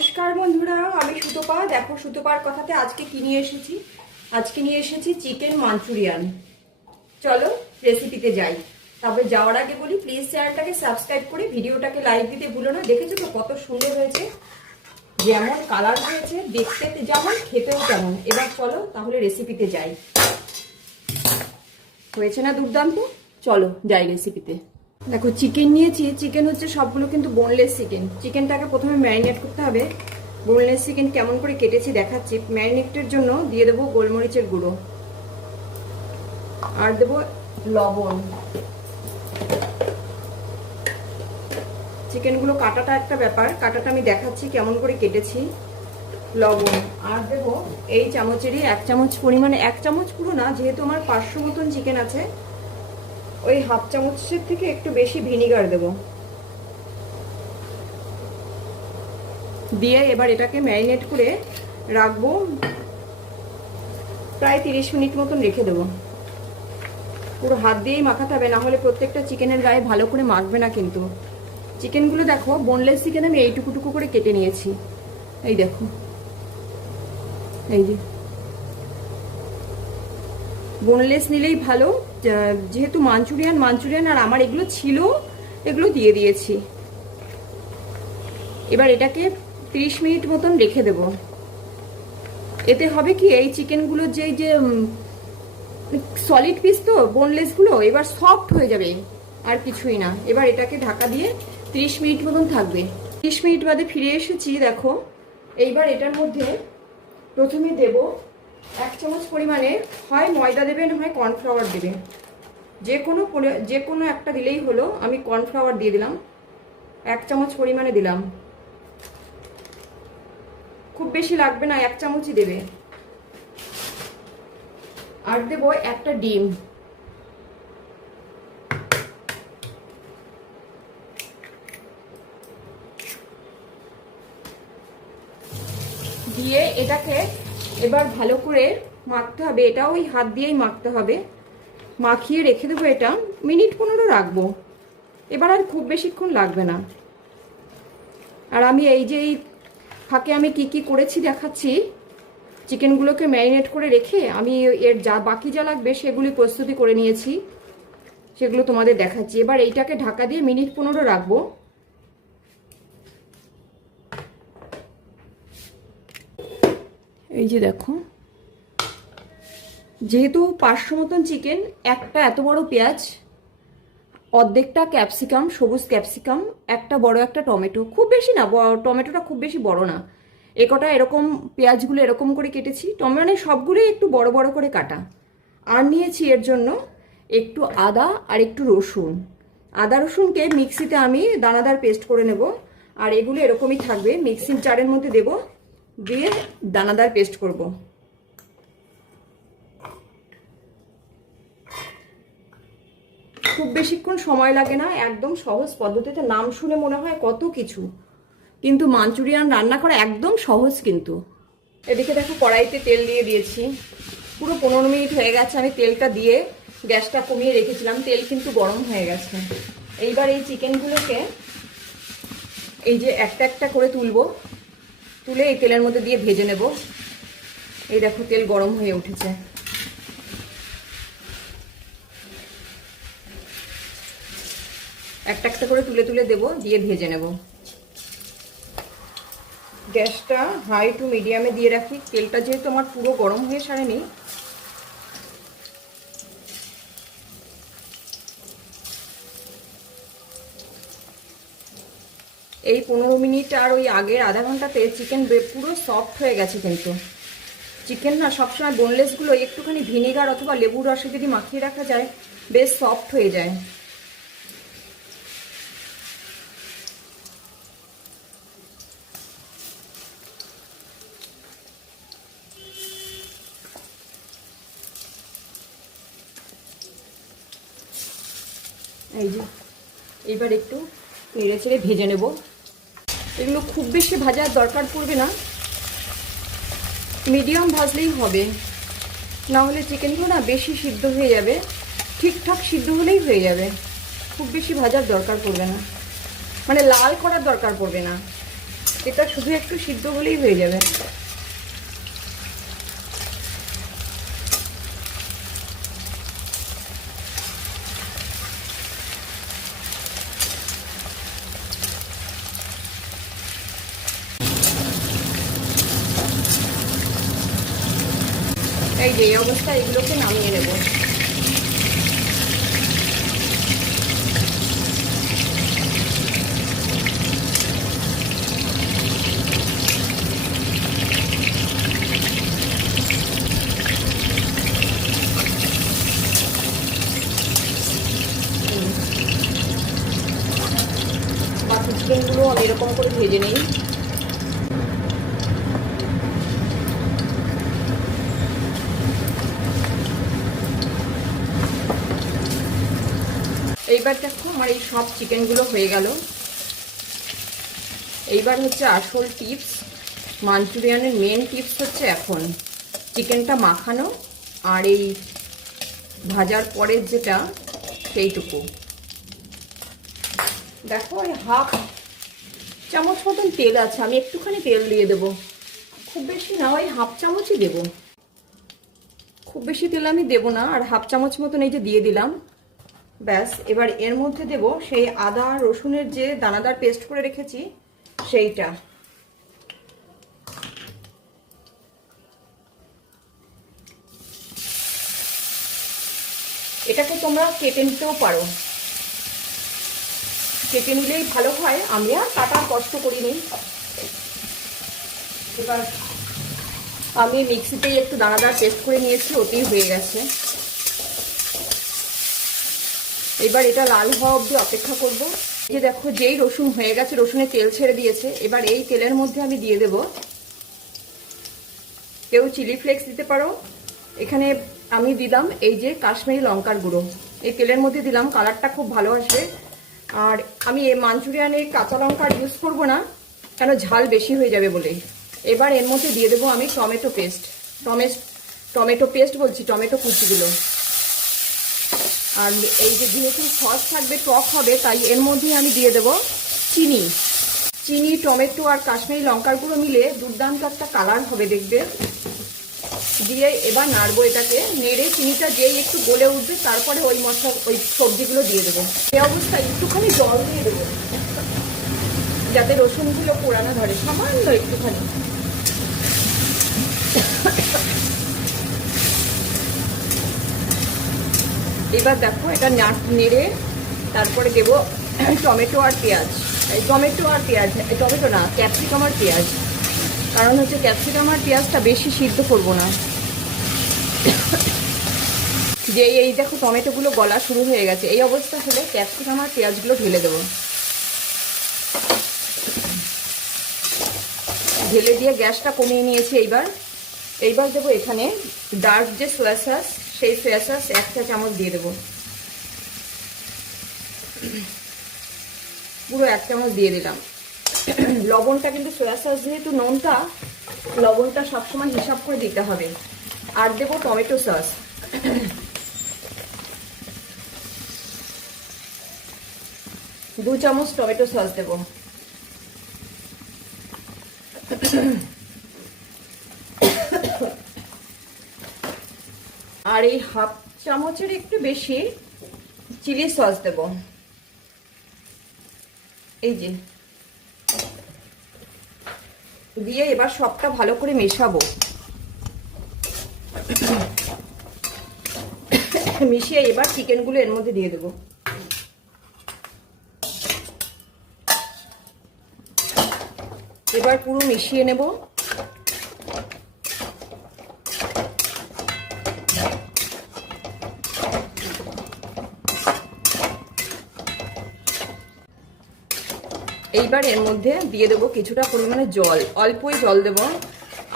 নমস্কার বন্ধুরা, আমি সুতোপা। দেখো, সুতপার কথাতে আজকে কি নিয়ে এসেছি? আজকে নিয়ে এসেছি চিকেন মাঞ্চুরিয়ান। চলো রেসিপিতে যাই। তারপরে যাওয়ার আগে বলি প্লিজ চ্যানেলটাকে সাবস্ক্রাইব করে ভিডিওটাকে লাইক দিতে ভুলো না। দেখেছ তো কত সুন্দর হয়েছে? যেমন কালার হয়েছে, দেখতে যেমন, খেতেও তেমন। এবার চলো, তাহলে রেসিপিতে যাই। হয়েছে না দুর্দান্ত? চলো, যাই রেসিপিতে দেখো চিকেন নিয়েছি চিকেন হচ্ছে সবগুলো কিন্তু বোনলেস চিকেন চিকেনটাকে প্রথমে ম্যারিনেট করতে হবে। বোনলেস চিকেন কেমন করে কেটেছি দেখাচ্ছি। ম্যারিনেটের জন্য দিয়ে দেবো গোলমরিচের গুঁড়ো। আর দেবো লবণ। চিকেনগুলো কাটাটা একটা ব্যাপার। কাটাটা আমি দেখাচ্ছি কেমন করে কেটেছি। লবণ। আর দেবো এই চামচেরই এক চামচ পরিমাণে, এক চামচ পুরো না, যেহেতু আমার পাঁচশো মতন চিকেন আছে ওই হাফ চামচের থেকে একটু বেশি ভিনিগার দেব। দিয়ে এবার এটাকে ম্যারিনেট করে রাখব। প্রায় তিরিশ মিনিট মতন রেখে দেবো। পুরো হাত দিয়েই মাখাতে হবে, না হলে প্রত্যেকটা চিকেনের গায়ে ভালো করে মাখবে না কিন্তু। চিকেনগুলো দেখো বোনলেস চিকেন আমি এইটুকুটুকু করে কেটে নিয়েছি। এই দেখো। এই যে। বোনলেস নিলেই ভালো যেহেতু মাঞ্চুরিয়ান মাঞ্চুরিয়ান আর আমার এগুলো ছিল, এগুলো দিয়ে দিয়েছি। এবার এটাকে 30 মিনিট মতন রেখে দেব। এতে হবে কি, এই চিকেনগুলো যে যে সলিড পিস তো বোনলেসগুলো এবার সফট হয়ে যাবে, আর কিছুই না। এবার এটাকে ঢাকা দিয়ে 30 মিনিট মতন থাকবে। 30 মিনিট বাদে ফিরে এসেছি, দেখো। এইবার এটার মধ্যে প্রথমে দেব এক চামচ পরিমাণে হয় ময়দা দেবেন, হয় কর্নফ্লাওয়ার দেবেন। যে কোনো যে কোনো একটা দিলেই হলো, আমি কর্নফ্লাওয়ার দিয়ে দিলাম। এক চামচ পরিমাণে দিলাম। খুব বেশি লাগবে না, এক চামচই দেবে। আর দেবো একটা ডিম। দিয়ে এটাকে এবার ভালো করে মাখতে হবে। এটা ওই হাত দিয়েই মাখতে হবে। মাখিয়ে রেখে দেবো এটা। মিনিট পনেরো রাখব। এবার আর খুব বেশিক্ষণ লাগবে না। আর আমি এই যে এই ফাঁকে আমি কি কি করেছি দেখাচ্ছি, চিকেনগুলোকে ম্যারিনেট করে রেখে আমি এর যা বাকি যা লাগবে সেগুলি প্রস্তুতি করে নিয়েছি। সেগুলো তোমাদের দেখাচ্ছি। এবার এইটাকে ঢাকা দিয়ে মিনিট পনেরো রাখব। এই যে দেখো। যেহেতু পাঁচশো মতন চিকেন, একটা এত বড় পেঁয়াজ, অর্ধেকটা ক্যাপসিকাম, সবুজ ক্যাপসিকাম, একটা বড় একটা টমেটো। খুব বেশি না টমেটোটা খুব বেশি বড় না। একটা এরকম পেঁয়াজগুলো এরকম করে কেটেছি। টমেটো সবগুলোই একটু বড় বড় করে কাটা। আর নিয়েছি এর জন্য একটু আদা আর একটু রসুন। আদা রসুনকে মিক্সিতে আমি দানাদার পেস্ট করে নেব। আর এগুলো এরকমই থাকবে। মিক্সির জারের মধ্যে দেব। দিয়ে দানাদার পেস্ট করব। খুব বেশিক্ষণ সময় লাগে না, একদম সহজ পদ্ধতিতে, নাম শুনে মনে হয় কত কিছু। কিন্তু মাঞ্চুরিয়ান রান্না করা একদম সহজ কিন্তু। এদিকে দেখো কড়াইতে তেল দিয়ে দিয়েছি। পুরো পনেরো মিনিট হয়ে গেছে, আমি তেলটা দিয়ে গ্যাসটা কমিয়ে রেখেছিলাম। তেল কিন্তু গরম হয়ে গেছে। এইবার এই চিকেনগুলোকে এই যে একটা একটা করে তুলবো। তুলে এই তেলের মধ্যে দিয়ে ভেজে নেব। এই দেখো তেল গরম হয়ে উঠেছে। একটা একটা করে তুলে তুলে দেব, দিয়ে ভেজে নেব। গ্যাসটা হাই টু মিডিয়ামে দিয়ে রাখি। তেলটা যেহেতু আমার পুরো গরম হয়ে সারেনি এই পনেরো মিনিট আর ওই আগের আধা ঘন্টাতে চিকেন পুরো সফট হয়ে গেছে কিন্তু। চিকেন না সবসময় বোনলেসগুলো একটুখানি ভিনেগার অথবা লেবুর রসে যদি মাখিয়ে রাখা যায়, বেশ সফট হয়ে যায়। এই যে, এবার একটু নেড়ে ছেড়ে ভেজে নেব। এগুলো খুব বেশি ভাজার দরকার পড়বে না। মিডিয়াম ভাজলেই হবে। না হলে চিকেনগুলো না বেশি সিদ্ধ হয়ে যাবে। ঠিকঠাক সিদ্ধ হলেই হয়ে যাবে। খুব বেশি ভাজার দরকার পড়বে না। মানে লাল করার দরকার পড়বে না। এটা শুধু একটু সিদ্ধ হলেই হয়ে যাবে এই যে এই এগুলোকে নামিয়ে নেব। চিকেনগুলো আমি এরকম করে ভেজে নিই। এইবার দেখো আমার এই সব চিকেনগুলো হয়ে গেল। এইবার হচ্ছে আসল টিপস মাঞ্চুরিয়ানের মেন টিপস হচ্ছে এখন চিকেনটা মাখানো আর এই ভাজার পরের যেটা সেইটুকু। দেখো এই হাফ চামচ মতন তেল আছে, আমি একটুখানি তেল দিয়ে দেবো। খুব বেশি না, ওই হাফ চামচই দেবো। খুব বেশি তেল আমি দেবো না, আর হাফ চামচ মতন এই যে দিয়ে দিলাম ব্যাস, এবার এর মধ্যে দেব সেই আদা, রসুনের যে দানাদার পেস্ট করে রেখেছি, সেইটা। এটাকে তোমরা কেটে নিতেও পারো। কেটে নিলেই ভালো হয়, আমি আর কাটার কষ্ট করিনি। এবার আমি মিক্সিতেই একটু দানাদার পেস্ট করে নিয়েছি, ওতেই হয়ে গেছে। এবার এটা লাল হওয়া অবধি অপেক্ষা করব। এই যে দেখো, যেই রসুন হয়ে গেছে, রসুনে তেল ছেড়ে দিয়েছে। এবার এই তেলের মধ্যে আমি দিয়ে দেব। কেউ চিলি ফ্লেক্স দিতে পারো। এখানে আমি দিলাম এই যে কাশ্মীরি লঙ্কার গুঁড়ো। এই তেলের মধ্যে দিলাম, কালারটা খুব ভালো আসবে। আর আমি এই মাঞ্চুরিয়ানে কাঁচা লঙ্কা ইউজ করব না, কেন ঝাল বেশি হয়ে যাবে বলে এবার এর মধ্যে দিয়ে দেবো আমি tomato paste. Tomato tomato paste বলছি, টমেটো কুচিগুলো। আর এই যে যেহেতু সস থাকবে, টক হবে, তাই এর মধ্যে আমি দিয়ে দেব চিনি। চিনি, টমেটো আর কাশ্মীরি লঙ্কার গুঁড়ো মিলে দুর্দান্ত একটা কালার হবে দেখবে। দিয়ে এবার নাড়বো এটাকে। নেড়ে চিনিটা যেই একটু গলে উঠবে, তারপরে ওই মশলা, ওই সবজিগুলো দিয়ে দেবো। এই অবস্থায় একটুখানি জল দিয়ে দেবো। যাতে রসুনগুলো পোড়ানো ধরে, সামান্য একটুখানি। এবার দেখো এটা নাট নেড়ে তারপরে দেবো টমেটো আর পেঁয়াজ। এই টমেটো আর পেঁয়াজ টমেটো না, ক্যাপসিকাম আর পেঁয়াজ। কারণ হচ্ছে ক্যাপসিকাম আর পেঁয়াজটা বেশি সিদ্ধ করব না। যে এই দেখো টমেটোগুলো গলা শুরু হয়ে গেছে। এই অবস্থা হলে ক্যাপসিকাম আর পেঁয়াজগুলো ঢেলে দেবো। ঢেলে দিয়ে গ্যাসটা কমিয়ে নিয়েছি এইবার। এইবার দেবো এখানে ডার্ক যে সোয়া সস সেই সোয়া সস একটা চামচ দিয়ে দেবো। পুরো এক চামচ দিয়ে দিলাম। লবণটা কিন্তু সোয়া সস যেহেতু নুনটা, লবণটা সবসময় হিসাব করে দিতে হবে। আর দেবো টমেটো সস দু চামচ টমেটো সস দেবো। আর এই হাফ চামচের একটু বেশি চিলি সস দেব। এই যে। দিয়ে এবার সবটা ভালো করে মেশাবো। মিশিয়ে এবার চিকেনগুলো এর মধ্যে দিয়ে দেবো। এবার পুরো মিশিয়ে নেব। এইবার এর মধ্যে দিয়ে দেবো কিছুটা পরিমাণে জল। অল্পই জল দেব।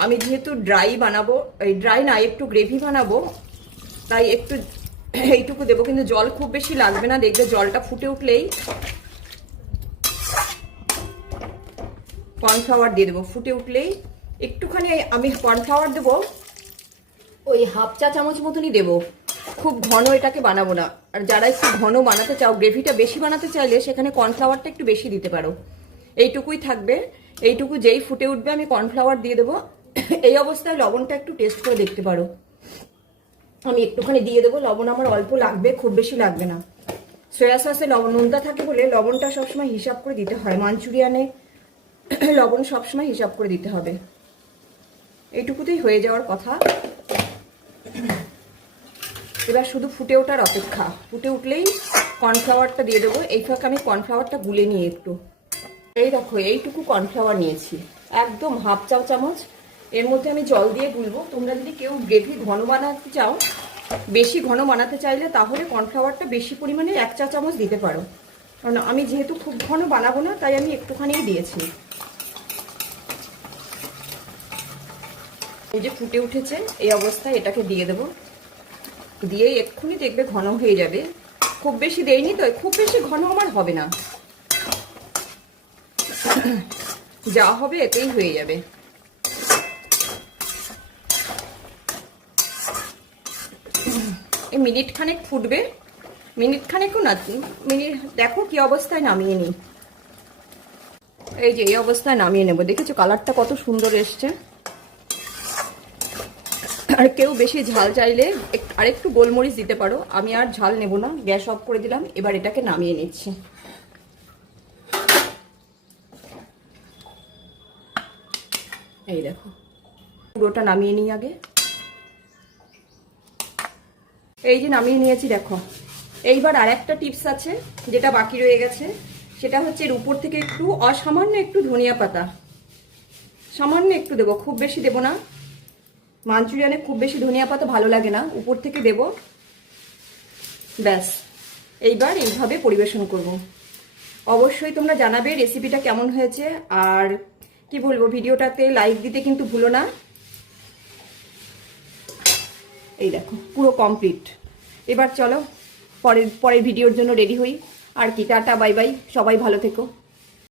আমি যেহেতু ড্রাই বানাবো, এই ড্রাই না, একটু গ্রেভি বানাবো, তাই একটু এইটুকু দেবো। কিন্তু জল খুব বেশি লাগবে না, দেখবে জলটা ফুটে উঠলেই কর্নফ্লাওয়ার দিয়ে দেবো। ফুটে উঠলেই একটুখানি আমি কর্নফ্লাওয়ার দেবো। ওই হাফ চা চামচ মতনই দেবো। খুব ঘন এটাকে বানাবো না। আর যারা একটু ঘন বানাতে চাও গ্রেভিটা বেশি বানাতে চাইলে সেখানে কর্নফ্লাওয়ারটা একটু বেশি দিতে পারো। এইটুকুই থাকবে, এইটুকু যেই ফুটে উঠবে আমি কর্নফ্লাওয়ার দিয়ে দেবো। এই অবস্থায় লবণটা একটু টেস্ট করে দেখতে পারো। আমি একটুখানি দিয়ে দেবো, লবণ আমার অল্প লাগবে, খুব বেশি লাগবে না। সয়া সসে লবণ, নুনটা থাকে বলে লবণটা সবসময় হিসাব করে দিতে হয়। মাঞ্চুরিয়ানে লবণ সবসময় হিসাব করে দিতে হবে। এইটুকুতেই হয়ে যাওয়ার কথা। এবার শুধু ফুটে ওঠার অপেক্ষা। ফুটে উঠলেই কর্নফ্লাওয়ারটা দিয়ে দেবো। এই ফাঁকে আমি কর্নফ্লাওয়ারটা গুলে নিই একটু। এই দেখো, এইটুকু কর্নফ্লাওয়ার নিয়েছি। একদম হাফ চাও চামচ। এর মধ্যে আমি জল দিয়ে গুলবো। তোমরা যদি কেউ গ্রেভি ঘন বানাতে চাও, বেশি ঘন বানাতে চাইলে তাহলে কর্নফ্লাওয়ারটা বেশি পরিমাণে এক চা চামচ দিতে পারো। কারণ আমি যেহেতু খুব ঘন বানাবো না, তাই আমি একটুখানিই দিয়েছি। এই যে ফুটে উঠেছে, এই অবস্থায় এটাকে দিয়ে দেবো। দিয়ে এক্ষুনি দেখবে ঘন হয়ে যাবে। খুব বেশি দেয়নি তো খুব বেশি ঘন আমার হবে না। যা হবে এতেই হয়ে যাবে। মিনিট খানেক ফুটবে। মিনিট খানেকও না, মিনিট, দেখো কি অবস্থায় নামিয়ে নিই। এই যে, এই অবস্থায় নামিয়ে নেব। দেখেছ কালারটা কত সুন্দর এসছে। আর কেউ বেশি ঝাল চাইলে আরেকটু গোলমরিচ দিতে পারো। আমি আর ঝাল নেব না, গ্যাস অফ করে দিলাম, এবার এটাকে নামিয়ে নিচ্ছি। এই দেখো। পুরোটা নামিয়ে নিই আগে। এই যে নামিয়ে নিয়েছি, দেখো। এইবার আর একটা টিপস আছে যেটা বাকি রয়ে গেছে। সেটা হচ্ছে এর উপর থেকে একটু অসামান্য একটু ধনিয়া পাতা। সামান্য একটু দেবো, খুব বেশি দেবো না। মাঞ্চুরিয়ানে খুব বেশি ধনিয়া পাতা ভালো লাগে না। উপর থেকে দেব। ব্যাস। এইবার এইভাবে পরিবেশন করব। অবশ্যই তোমরা জানাবে রেসিপিটা কেমন হয়েছে। আর কি বলব, ভিডিওটাতে লাইক দিতে কিন্তু ভুলো না। এই দেখো, পুরো কমপ্লিট এবার চলো, পরের পরের ভিডিওর জন্য রেডি হই। আর কি, টাটা বাই বাই সবাই ভালো থেকো।